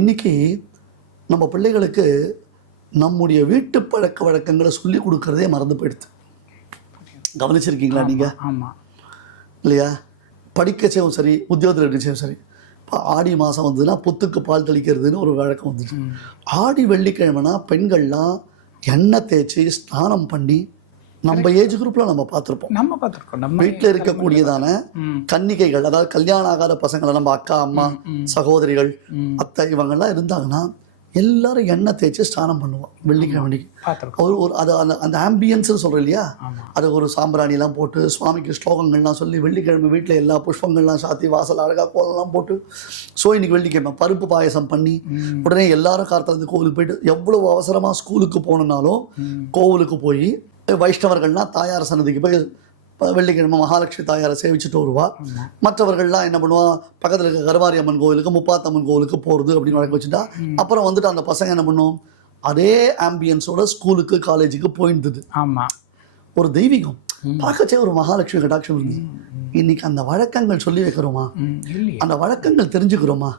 இன்றைக்கி நம்ம பிள்ளைகளுக்கு நம்முடைய வீட்டு பழக்க வழக்கங்களை சொல்லி கொடுக்கறதே மறந்து போயிடுது. கவனிச்சிருக்கீங்களா நீங்கள்? ஆமாம் இல்லையா? படிக்கச்சேவும் சரி, உத்தியோகத்தில் இருக்கச்சேவும் சரி. இப்போ ஆடி மாதம் வந்ததுன்னா புத்துக்கு பால் தெளிக்கிறதுன்னு ஒரு வழக்கம் வந்துச்சு. ஆடி வெள்ளிக்கிழமைனா பெண்கள்லாம் எண்ணெய் தேய்ச்சி ஸ்நானம் பண்ணி நம்ம ஏஜ் குரூப்பில் நம்ம பார்த்துருப்போம். வீட்டில் இருக்கக்கூடியதான கன்னிகைகள், அதாவது கல்யாணம் ஆகாத பசங்களை, நம்ம அக்கா, அம்மா, சகோதரிகள், அத்தை இவங்கெல்லாம் இருந்தாங்கன்னா எல்லாரும் எண்ணெய் தேய்ச்சி ஸ்நானம் பண்ணுவோம் வெள்ளிக்கிழமைக்கு. ஒரு அது அந்த ஆம்பியன்ஸ்னு சொல்கிறோம் இல்லையா, அது ஒரு சாம்பிராணிலாம் போட்டு சுவாமிக்கு ஸ்லோகங்கள்லாம் சொல்லி வெள்ளிக்கிழமை வீட்டில் எல்லா புஷ்பங்கள்லாம் சாத்தி வாசல் அழகாக கோலம்லாம் போட்டு. ஸோ இன்னைக்கு வெள்ளிக்கிழமை பருப்பு பாயசம் பண்ணி உடனே எல்லாரும் காலத்துலேருந்து கோவிலுக்கு போயிட்டு, எவ்வளவு அவசரமாக ஸ்கூலுக்கு போகணுன்னாலும் கோவிலுக்கு போய் வைஷ்ணவர்கள்னால் தாயார் சன்னதிக்கு போய் வெள்ளிக்கிழமை மகாலட்சுமி தாயாரை சேவிச்சுட்டு வருவா. மற்றவர்கள்லாம் என்ன பண்ணுவான், பக்கத்தில் இருக்க கருவாரி அம்மன் கோவிலுக்கு, முப்பாத்தம்மன் கோவிலுக்கு போகிறது அப்படின்னு வழக்க வச்சுட்டா. அப்புறம் வந்துட்டு அந்த பசங்க என்ன பண்ணும், அதே ஆம்பியன்ஸோட ஸ்கூலுக்கு காலேஜுக்கு போயிருந்தது. ஆமாம், ஒரு தெய்வீகம் பார்க்கச்சே ஒரு மகாலட்சுமி கடாட்சம் இருந்தது. இன்னைக்கு அந்த வழக்கங்கள் சொல்லி வைக்கிறோமா? அந்த வழக்கங்கள் தெரிஞ்சுக்கிறோமா?